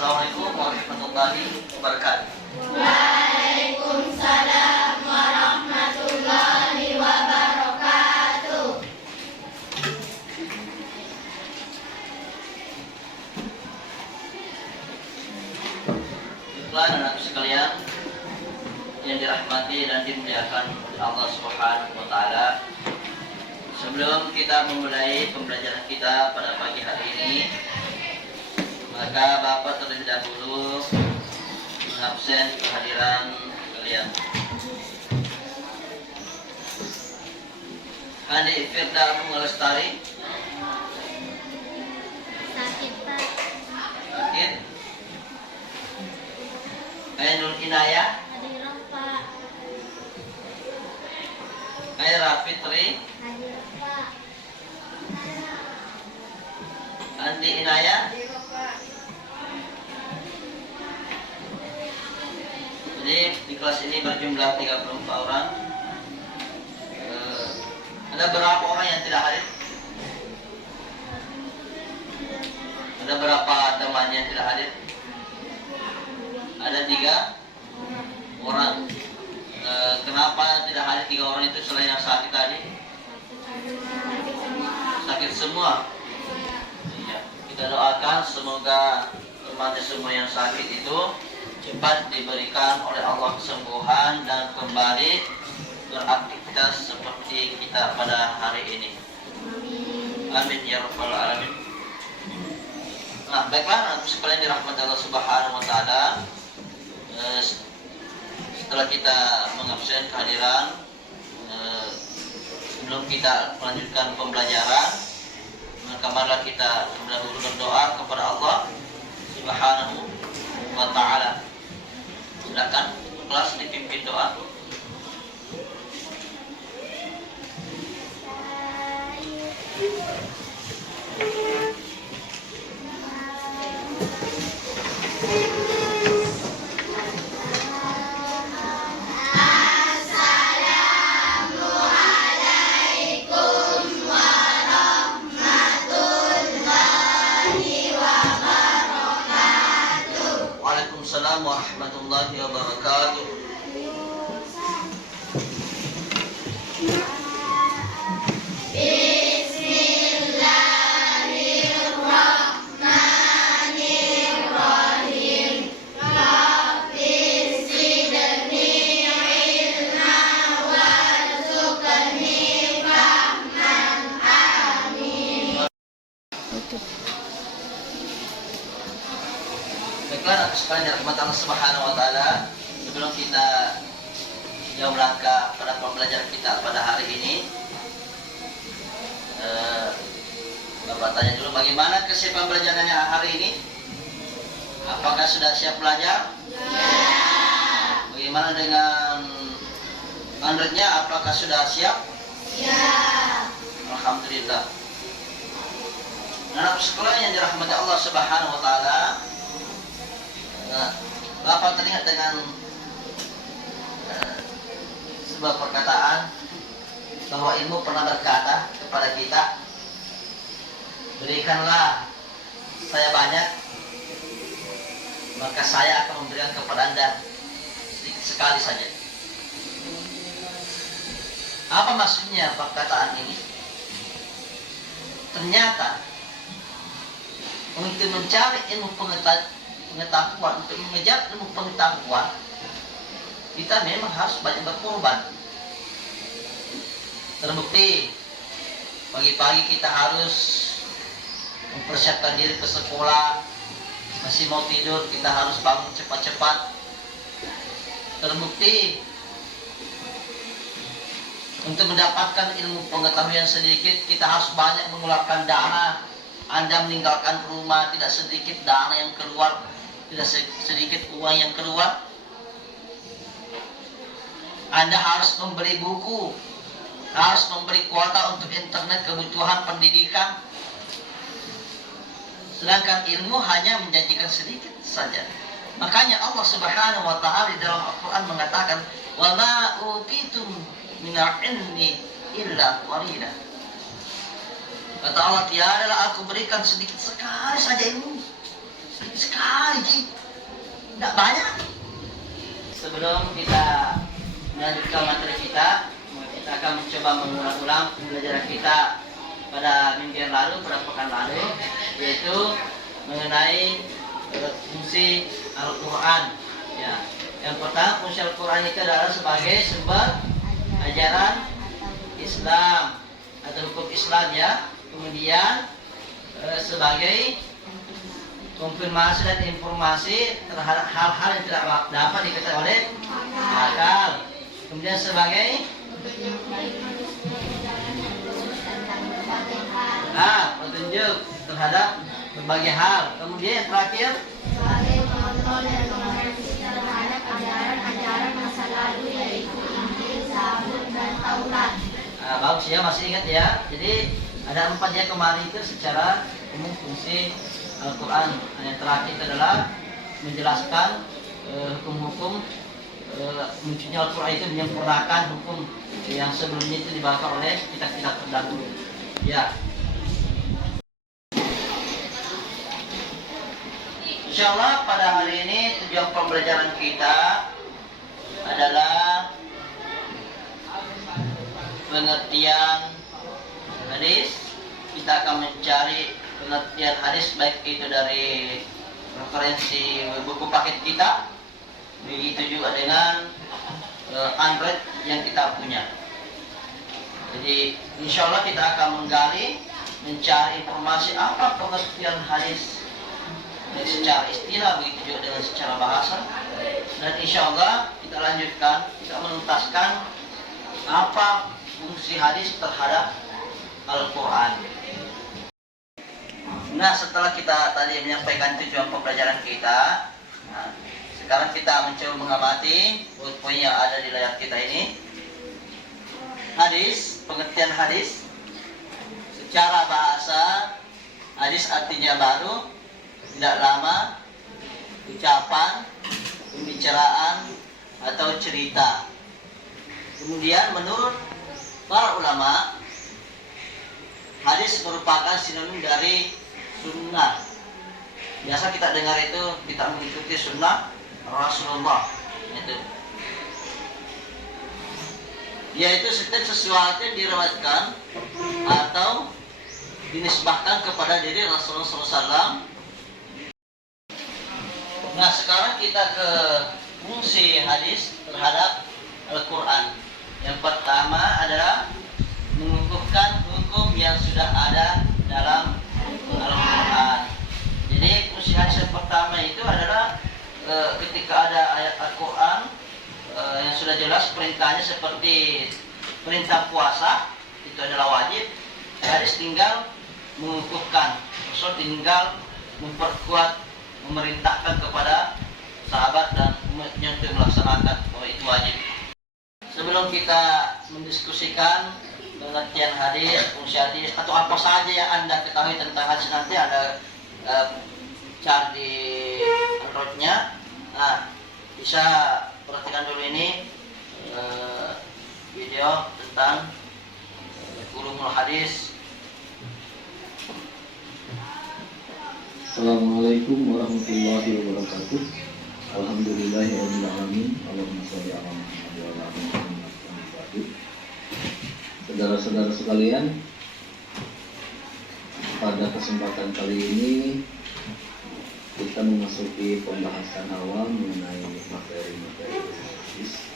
Assalamualaikum warahmatullahi wabarakatuh. Waalaikumsalam warahmatullahi wabarakatuh. Baiklah anak-anak sekalian yang dirahmati dan dimuliakan oleh Allah Subhanahu wa taala. Sebelum kita memulai pembelajaran kita pada pagi hari ini, maka Bapak terlebih dahulu mengabsen kehadiran kalian. Andi Firda Lestari. Sakit, Pak. Sakit. Ainul Inayah. Hadirah, Pak. Aira Fitri. Hadirah, Pak. Andi Inayah. Hadirah, Pak. Jadi di kelas ini berjumlah 34 orang. Ada berapa orang yang tidak hadir? Ada berapa teman yang tidak hadir? Ada 3 orang. Kenapa tidak hadir 3 orang itu selain yang sakit tadi? Sakit semua. Iya. Kita doakan semoga teman semua yang sakit itu cepat diberikan oleh Allah kesembuhan dan kembali beraktivitas seperti kita pada hari ini. Amin ya rabbal alamin. Nah, baiklah anak sekalian dirahmati Allah Subhanahu wa taala. Setelah kita mengabsen kehadiran, sebelum kita melanjutkan pembelajaran, maka marilah kita dahulu berdoa kepada Allah Subhanahu wa taala. Silakan kelas dipimpin doa. Waalaikumsalam warahmatullahi wabarakatuh. Bismillahirrahmanirrahim. Rabbi zidni ilma warzuqni fahman. Amin. Baiklah anak sekalian yang dirahmati Allah Subhanahu wa taala, sebelum kita jauh langkah pada pembelajaran kita pada hari ini, Bapak tanya dulu bagaimana kesiapan belajarnya hari ini? Apakah sudah siap belajar? Ya. Bagaimana dengan Androidnya? Apakah sudah siap? Ya. Alhamdulillah. Anak sekalian yang dirahmati Allah Subhanahu wa taala, Bapak teringat dengan sebuah perkataan bahwa ilmu pernah berkata kepada kita, berikanlah saya banyak, maka saya akan memberikan kepada Anda sedikit sekali saja. Apa maksudnya perkataan ini? Ternyata untuk mencari ilmu pengetahuan, untuk mengejar ilmu pengetahuan, kita memang harus banyak berkorban. Terbukti pagi-pagi kita harus mempersiapkan diri ke sekolah, masih mau tidur kita harus bangun cepat-cepat. Terbukti untuk mendapatkan ilmu pengetahuan yang sedikit kita harus banyak mengeluarkan dana. Anda meninggalkan rumah, tidak sedikit dana yang keluar, tidak sedikit uang yang keluar. Anda harus membeli buku, harus memberi kuota untuk internet, kebutuhan pendidikan. Sedangkan ilmu hanya menjanjikan sedikit saja. Makanya Allah Subhanahu wa taala di dalam Al-Qur'an mengatakan, "Wa ma utitum minal ilmi illa qalila." Kata Allah, tiadalah aku berikan sedikit sekali saja ilmu. Sedikit sekali, Ji. Tidak banyak. Sebelum kita melanjutkan materi kita akan mencoba mengulang-ulang pembelajaran kita pada minggu yang lalu, pada pekan lalu, yaitu mengenai fungsi Al-Quran. Ya. Yang pertama, fungsi Al-Quran itu adalah sebagai sumber ajaran Islam atau hukum Islam, ya. Kemudian sebagai konfirmasi dan informasi terhadap hal-hal yang tidak dapat diketahui oleh akal. Kemudian sebagai petunjuk terhadap berbagai hal. Kemudian yang terakhir sebagai kontrol dan koreksi terhadap ajaran-ajaran masa lalu yaitu Injil, Zabur, dan Taurat. Bagus ya, masih ingat ya. Jadi ada 4 ya kemarin itu secara umum fungsi Al-Quran. Yang terakhir adalah menjelaskan hukum-hukum munculnya Al-Quran itu menyempurnakan hukum yang sebelumnya itu dibawa oleh kitab-kitab terdahulu. Ya. Insyaallah pada hari ini tujuan pembelajaran kita adalah pengertian hadis. Kita akan mencari pengertian hadis baik itu dari referensi buku paket kita, begitu juga dengan Android yang kita punya. Jadi insya Allah kita akan menggali, mencari informasi apa pengertian hadis secara istilah, begitu juga dengan secara bahasa. Dan insya Allah kita lanjutkan, kita menuntaskan apa fungsi hadis terhadap Al-Quran. Nah, setelah kita tadi menyampaikan tujuan pembelajaran kita, sekarang kita mencoba mengamati poin-poin yang ada di layar kita ini. Hadis, pengertian hadis. Secara bahasa, hadis artinya baru, tidak lama, ucapan, pembicaraan, atau cerita. Kemudian menurut para ulama, hadis merupakan sinonim dari sunnah. Biasa kita dengar itu kita mengikuti sunnah Rasulullah. Yaitu setiap sesuatu yang diriwayatkan atau dinisbahkan kepada diri Rasulullah SAW. Nah, sekarang kita ke fungsi hadis terhadap Al-Quran. Yang pertama adalah mengukuhkan hukum yang sudah ada dalam Al-Quran. Jadi fungsi hadis yang pertama itu adalah ketika ada ayat Al-Quran yang sudah jelas perintahnya seperti perintah puasa, itu adalah wajib. Hadis tinggal mengukuhkan, Rasul tinggal memperkuat, memerintahkan kepada sahabat dan umatnya untuk melaksanakan bahwa itu wajib. Sebelum kita mendiskusikan pengertian hadis, fungsi hadis, atau apa saja yang Anda ketahui tentang hadis, nanti ada cari di Android-nya. Nah, bisa perhatikan dulu ini video tentang ulumul hadis. Assalamualaikum warahmatullahi wabarakatuh. Alhamdulillahirabbil alamin. Allahumma shalli ala Muhammad wa ala ali Muhammad. Saudara-saudara sekalian, pada kesempatan kali ini kita memasuki pembahasan awal mengenai materi-materi hadis.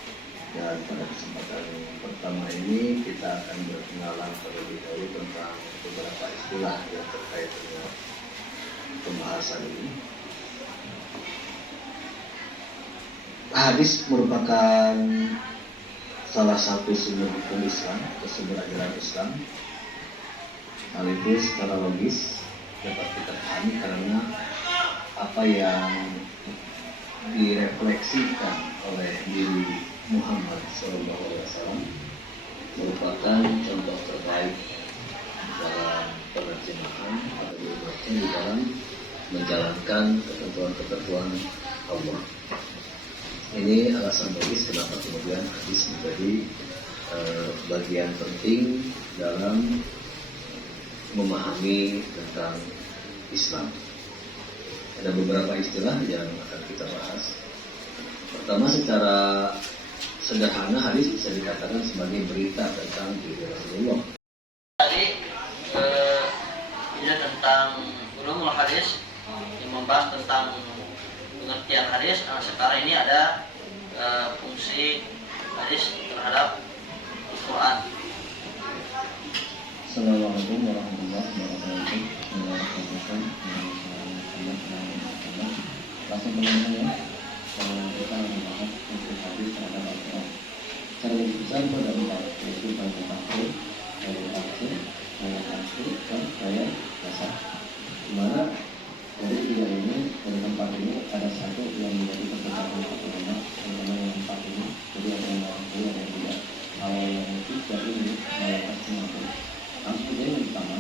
Dan pada kesempatan pertama ini kita akan berkenalan terlebih dahulu tentang beberapa istilah yang terkait dengan pembahasan ini. Hadis merupakan salah satu sumber hukum Islam atau sumber ajaran Islam. Hal itu secara logis dapat kita pahami karena apa yang direfleksikan oleh diri Muhammad SAW merupakan contoh terbaik dalam penerjemahan atau di dalam menjalankan ketentuan-ketentuan Allah. Ini alasan logis kenapa kemudian hadis menjadi bagian penting dalam memahami tentang Islam. Ada beberapa istilah yang akan kita bahas. Pertama, secara sederhana hadis bisa dikatakan sebagai berita tentang diri Rasulullah. Tadi ini tentang ulumul hadis yang membahas tentang pengertian hadis. Nah, sekarang ini ada fungsi hadis terhadap Al-Quran. Assalamualaikum warahmatullahi wabarakatuh. Langsung mengenai kita membahas fungsi hadis terhadap Al-Quran. Secara lebih besar itu ada 4, yaitu bagi takrib, gaya tafsir, gaya tafsir, dan gaya dasar. Dimana dari 3 ini, dari 4 ini ada satu yang menjadi perbedaan ulama, terutama yang 4 ini. Jadi ada yang mampu, ada yang tidak. Kalau yang 3 ini mayoritas mampu. Langsung yang pertama,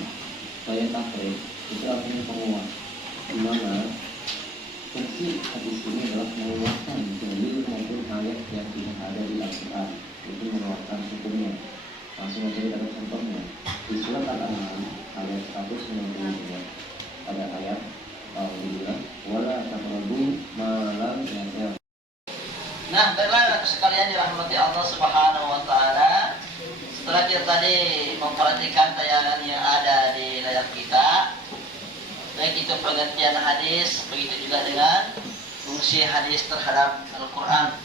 gaya takrib itu artinya penguat. Dimana fungsi hadis ini adalah menguatkan dalil maupun ayat yang tidak ada di Al-Quran, itu menguatkan hukumnya. Langsung saja ada contohnya di surat Al-An'am ayat 192 ada ayat Alhamdulillah wala taqrabu malam ya'lam. Nah, baiklah sekalian dirahmati Allah Subhanahu wa taala. Setelah kita tadi memperhatikan tayangan yang ada di layar kita, baik itu pengertian hadis, begitu juga dengan fungsi hadis terhadap Al-Quran.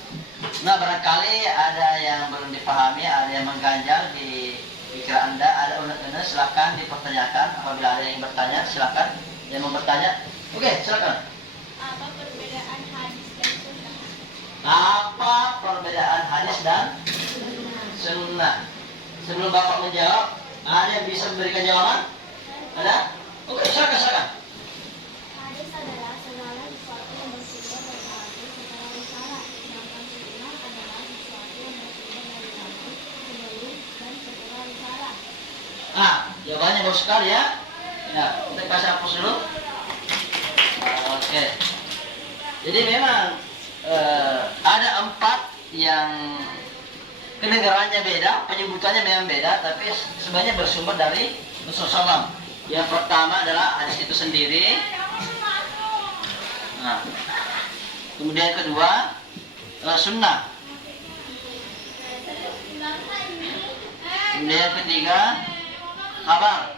Nah, barangkali ada yang belum dipahami, ada yang mengganjal di pikiran Anda, ada unek-unek, silakan dipertanyakan. Apabila ada yang bertanya, silakan. Yang mau bertanya, oke, silakan. Apa perbedaan hadis dan sunnah? Apa perbedaan hadis dan sunnah? Sebelum Bapak menjawab, ada yang bisa memberikan jawaban? Ada? Oke, silakan. Hadis adalah segala sesuatu yang bersumber dari hadis secara risalah, sedangkan sunnah adalah sesuatu yang bersumber dari hadis sebelum dan setelah risalah. Ah, jawabannya bagus sekali ya. Ya, kita kasih hapus dulu. Oke. Jadi memang ada 4 yang kedengarannya beda, penyebutannya memang beda, tapi sebenarnya bersumber dari Rasulullah SAW. Yang pertama adalah hadis itu sendiri. Nah, kemudian yang kedua sunnah. Kemudian yang ketiga kabar.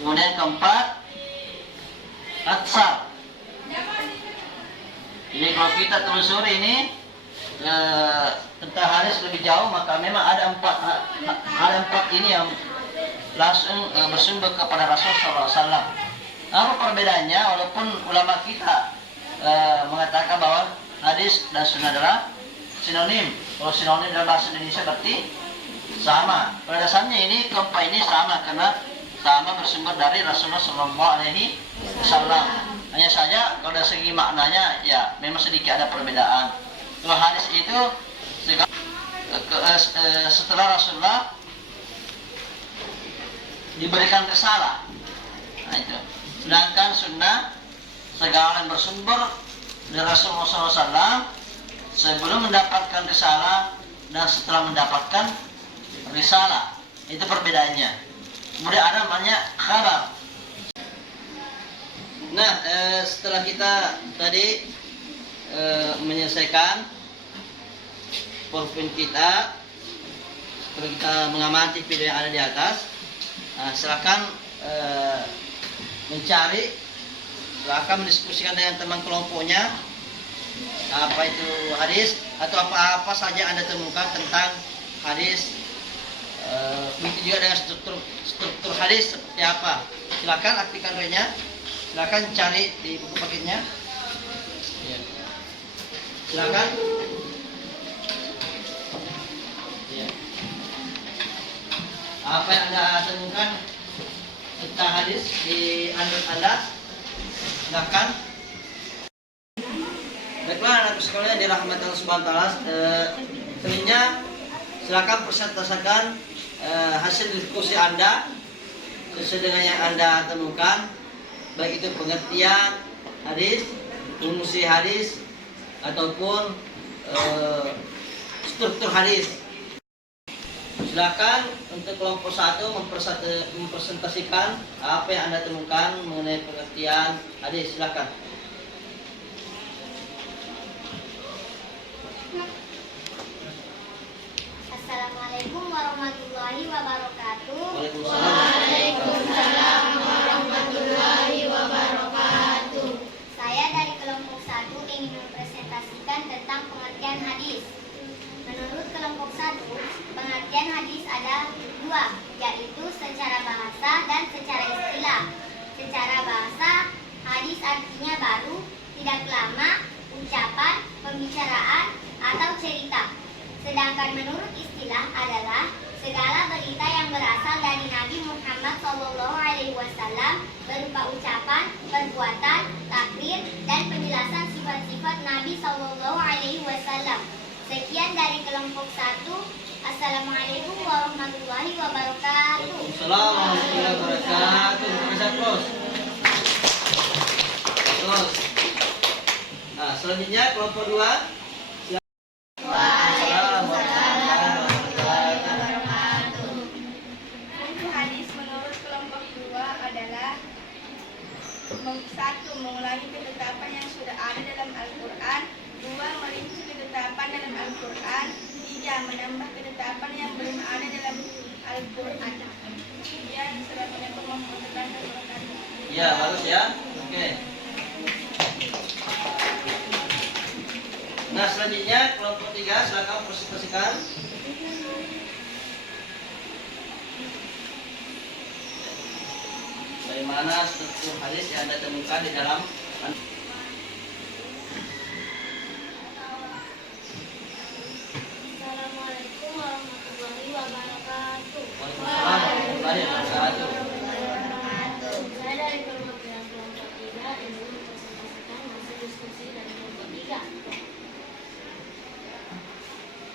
Kemudian yang keempat atsar. Jadi kalau kita telusuri ini tentang hadis lebih jauh, maka memang ada 4 ini yang langsung bersumber kepada Rasulullah SAW. Apa perbedaannya? Walaupun ulama kita mengatakan bahwa hadis dan sunnah adalah sinonim. Kalau sinonim dalam bahasa Indonesia berarti sama. Pada dasarnya ini keempat ini sama karena sama bersumber dari Rasulullah SAW. Hanya saja kalau dari segi maknanya ya memang sedikit ada perbedaan. Kalau hadis itu setelah Rasulullah diberikan risalah. Nah itu. Sedangkan sunnah segala yang bersumber dari Rasulullah SAW sebelum mendapatkan risalah dan setelah mendapatkan risalah. Itu perbedaannya. Kemudian ada namanya khabar. Nah, setelah kita tadi menyelesaikan PowerPoint kita, setelah kita mengamati video yang ada di atas, silakan mencari, silakan mendiskusikan dengan teman kelompoknya apa itu hadis atau apa saja Anda temukan tentang hadis. Begitu juga dengan struktur hadis seperti apa. Silakan aktifkan nya. Silakan cari di buku paketnya. Ya. Silakan. Ya. Apa yang Anda temukan tentang hadis di Anda? Silakan. Baiklah, anak sekalian dirahmati Allah Subhanahu wa taala. Selanjutnya silakan presentasikan hasil diskusi Anda sesuai dengan yang Anda temukan, baik itu pengertian hadis, fungsi hadis, ataupun struktur hadis. Silakan untuk kelompok 1 mempresentasikan apa yang Anda temukan mengenai pengertian hadis. Silakan. Assalamualaikum warahmatullahi wabarakatuh. Waalaikumsalam. Warahmatullahi wabarakatuh. Saya dari kelompok 1 ingin mempresentasikan tentang pengertian hadis. Menurut kelompok 1, pengertian hadis ada dua, yaitu secara bahasa dan secara istilah. Secara bahasa, hadis artinya baru, tidak lama, ucapan, pembicaraan, atau cerita. Sedangkan menurut istilah adalah segala berita yang berasal dari Nabi Muhammad SAW berupa ucapan, perbuatan, takrir, dan penjelasan sifat-sifat Nabi SAW. Sekian dari kelompok 1. Assalamualaikum warahmatullahi wabarakatuh. Waalaikumsalam warahmatullahi wabarakatuh. Terus. Terus. Nah, selanjutnya kelompok 2. Hadis menurut kelompok 2 adalah 1. Mengulangi ketetapan yang sudah ada dalam Al-Quran. 2. Merinci ketetapan dalam Al-Quran. 3. Menambah ketetapan yang belum ada dalam Al-Quran. Ya, Assalamualaikum warahmatullahi wabarakatuh. Ya, bagus ya. Oke. Nah, selanjutnya kelompok 3, silakan presentasikan. Bagaimana struktur hadis yang Anda temukan di dalam Assalamualaikum warahmatullahi wabarakatuh. Waalaikumsalam warahmatullahi wabarakatuh. Saya dari kelompok 3 ingin mempresentasikan hasil diskusi dari kelompok 3.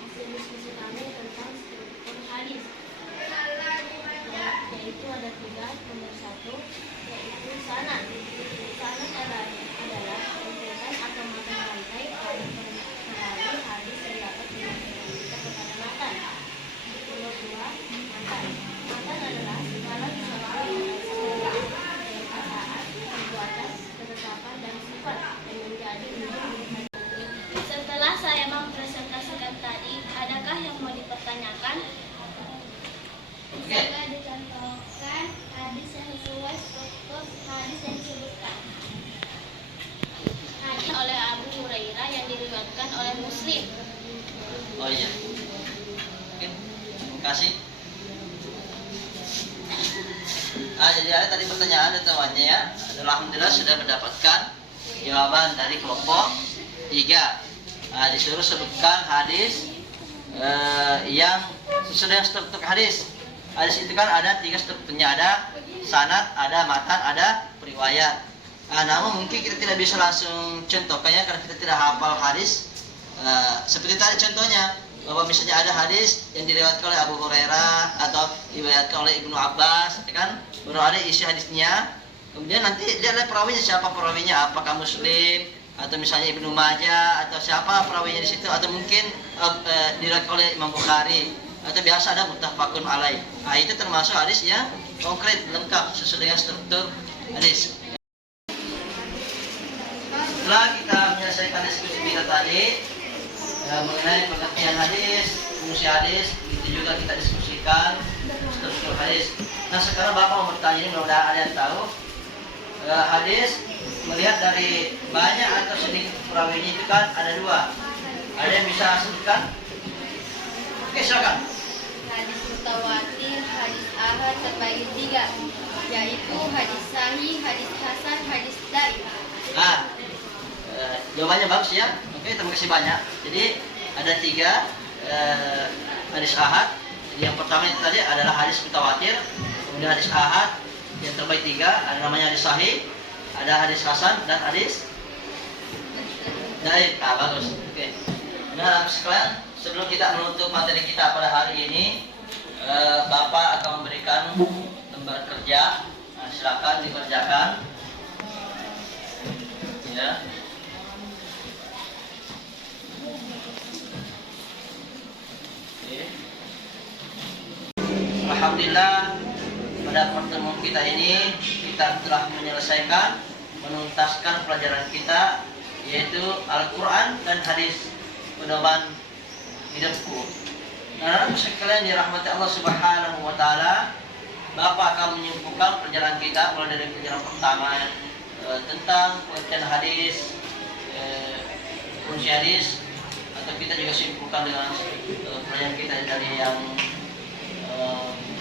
Hasil diskusi kami tentang struktur hadis, yaitu ada 3. Nomor 1 yaitu sanad. Sanad adalah rentetan atau matan rantai pada pengaruh hadis yang dapat kita kepada matan. Nomor 2, matan. Matan adalah segala sesuatu yang perkataan, perbuatan, ketetapan, dan sifat yang menjadi undang-undang. Setelah saya mempresentasikan tadi, adakah yang mau dipertanyakan? Bisa dicontohkan hadis yang sesuai struktur hadis yang disebutkan. Hadis oleh Abu Hurairah yang diriwayatkan oleh Muslim. Oh iya. Oke. Terima kasih. Jadi ada tadi pertanyaan temannya ya. Alhamdulillah sudah mendapatkan jawaban dari kelompok 3. Disuruh sebutkan hadis yang sesuai dengan struktur hadis. Hadis itu kan ada 3 strukturnya, ada sanad, ada matan, ada periwayat. Namun mungkin kita tidak bisa langsung contohkannya karena kita tidak hafal hadis. Seperti tadi contohnya, bahwa misalnya ada hadis yang diriwayatkan oleh Abu Hurairah atau diriwayatkan oleh Ibnu Abbas, ya kan? Baru ada isi hadisnya. Kemudian nanti dia lihat perawinya, siapa perawinya, apakah Muslim atau misalnya Ibnu Majah atau siapa perawinya di situ, atau mungkin diriwayatkan oleh Imam Bukhari, atau biasa ada muttafaqun alaih. Itu termasuk hadis yang konkret, lengkap sesuai dengan struktur hadis. Setelah kita menyelesaikan diskusi kita tadi mengenai pengertian hadis, fungsi hadis, itu juga kita diskusikan struktur hadis. Nah, sekarang Bapak mau bertanya, ini mudah-mudahan ada yang tahu. Hadis melihat dari banyak atau sedikit perawinya itu kan ada 2. Ada yang bisa sebutkan? Oke, silakan. Hadis mutawatir, hadis ahad terbagi 3, yaitu hadis sahih, hadis hasan, hadis dhaif. Jawabannya bagus ya. Oke, terima kasih banyak. Jadi ada 3 hadis ahad. Jadi yang pertama itu tadi adalah hadis mutawatir, kemudian hadis ahad, yang terbaik 3, ada namanya hadis sahih, ada hadis hasan, dan hadis dhaif. Bagus. Oke. Nah, sekalian, sebelum kita menutup materi kita pada hari ini, Bapak akan memberikan lembar kerja. Silakan dikerjakan. Ya. Oke. pada pertemuan kita ini kita telah menyelesaikan, menuntaskan pelajaran kita, yaitu Al-Quran dan hadis pedoman hidupku. Nah, sekalian dirahmati Allah Subhanahu wa Ta'ala, Bapak akan menyimpulkan pelajaran kita mulai dari pelajaran pertama tentang pengertian hadis, fungsi hadis, atau kita juga simpulkan dengan pelajaran kita dari yang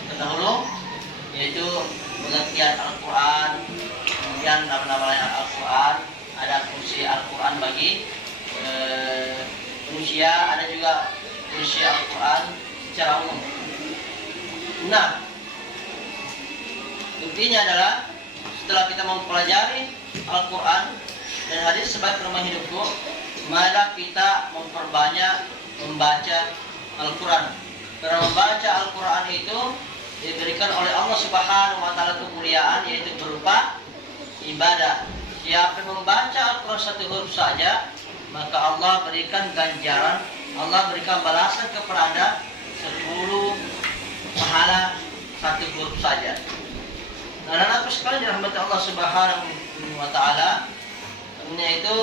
terdahulu, yaitu pengertian Al-Quran, kemudian nama-nama Al-Quran, ada fungsi Al-Quran bagi manusia, ada juga fungsi Al-Quran secara umum. Nah, intinya adalah setelah kita mempelajari Al-Quran dan hadis sebagai pedoman hidupku, maka kita memperbanyak membaca Al-Quran. Karena membaca Al-Quran itu diberikan oleh Allah Subhanahu wa Ta'ala kemuliaan, yaitu berupa ibadah. Siapa yang membaca Al-Quran satu huruf saja, maka Allah berikan ganjaran, Allah berikan balasan kepada Anda 10 pahala satu huruf saja. Nah, anak-anakku sekalian dirahmati Allah Subhanahu wa Ta'ala, itu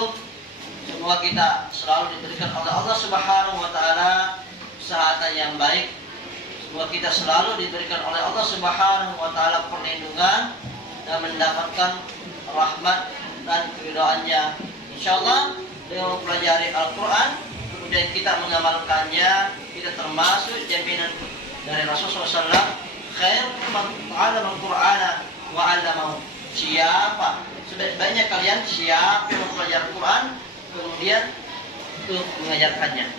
semoga kita selalu diberikan oleh Allah Subhanahu wa Ta'ala kesehatan yang baik. Semoga kita selalu diberikan oleh Allah Subhanahu wa Ta'ala perlindungan dan mendapatkan rahmat dan keridhaannya. Insyaallah dengan mempelajari Al-Quran kemudian kita mengamalkannya, kita termasuk jaminan dari Rasulullah SAW, khair man ta'allama al-Qur'ana wa 'allamahu. Siapa sebaik-baiknya kalian siapa yang mempelajari Al-Quran kemudian untuk mengajarkannya.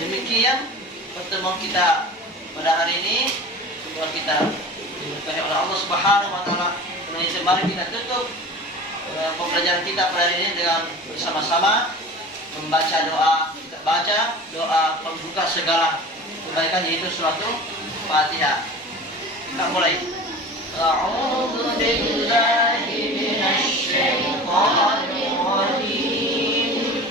Demikian pertemuan kita pada hari ini. Semoga kita diberkahi oleh Allah Subhanahu wa Ta'ala. Kemudian mari kita tutup pembelajaran kita pada hari ini dengan bersama-sama membaca doa. Kita baca doa pembuka segala kebaikan, yaitu surat Fatihah. Kita mulai. A'udzu billahi minasy syaithanir rajim.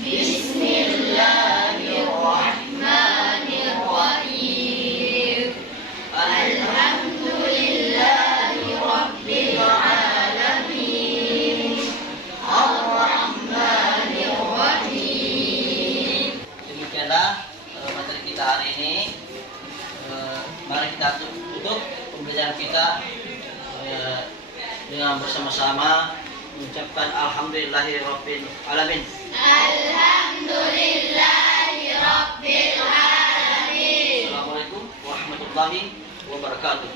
Bismillahirrahmanirrahim. Alhamdulillahi rabbil alamin. Ar-Rahmanir Rahim. Demikianlah materi kita hari ini. Mari kita tutup pembelajaran kita dengan bersama-sama mengucapkan alhamdulillahirabbil alamin. Alhamdulillahirabbil alamin. Assalamualaikum warahmatullahi wabarakatuh.